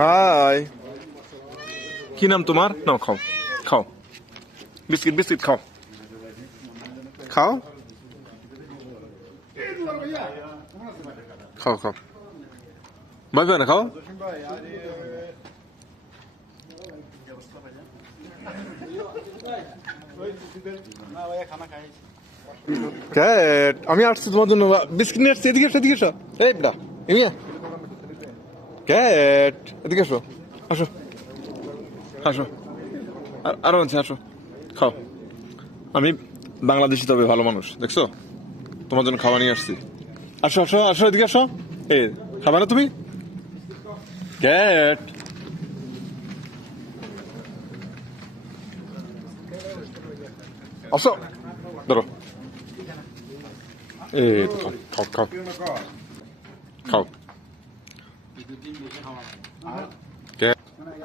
High, কি নাম তোমার? নাও খাও, খাও বিস্কিট, বিস্কিট খাও, খাও খাও খাও, ভাই না খাও। ক্যাট, আমি আসছি তোমার জন্য বিস্কিট নিয়ে আসছি। এদিকে এসো, এদিকে এসো। এই বেটা, এমিয়া ক্যাট, এদিকে এসো, আসো আসো, আরো আনছি, আসো খাও। আমি বাংলাদেশি তবে ভালো মানুষ, দেখছো? তোমার জন্য খাওয়া নিয়ে আসছি। আসো আসো আসো, এদিকে আসো। এ খাবে না তুমি? ক্যাট, আসো, ধরো। এই তো খাও খাও খাও খাও।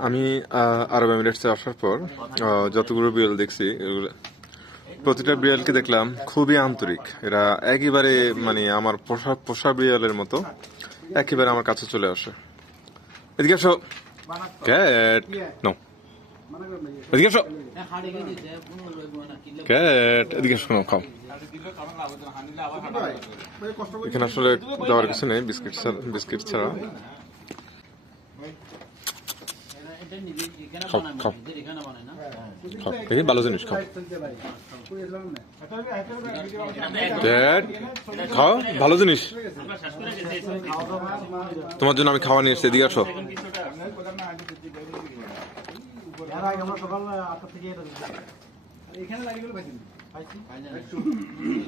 আমি আরব এমিরেটসে আসার পর যতগুলো বিড়াল দেখছি, প্রতিটা বিড়ালকে দেখলাম খুবই আন্তরিক। এরা একেবারে মানে আমার পোষা পোষা বিড়ালের মতো একেবারে আমার কাছে চলে আসে। এদিকে আসো ক্যাট, নো এদিকে আসো ক্যাট, এদিকে আসো, খাও। এখানে আসলে দেওয়ার কিছু নেই, বিস্কিট ছাড়া। খাও খাও খাও, দেখি ভালো জিনিস খাও। ড্যাড, খাও ভালো জিনিস। তোমার জন্য আমি খাওয়া নিয়ে এসেছি, এদিকে আসো।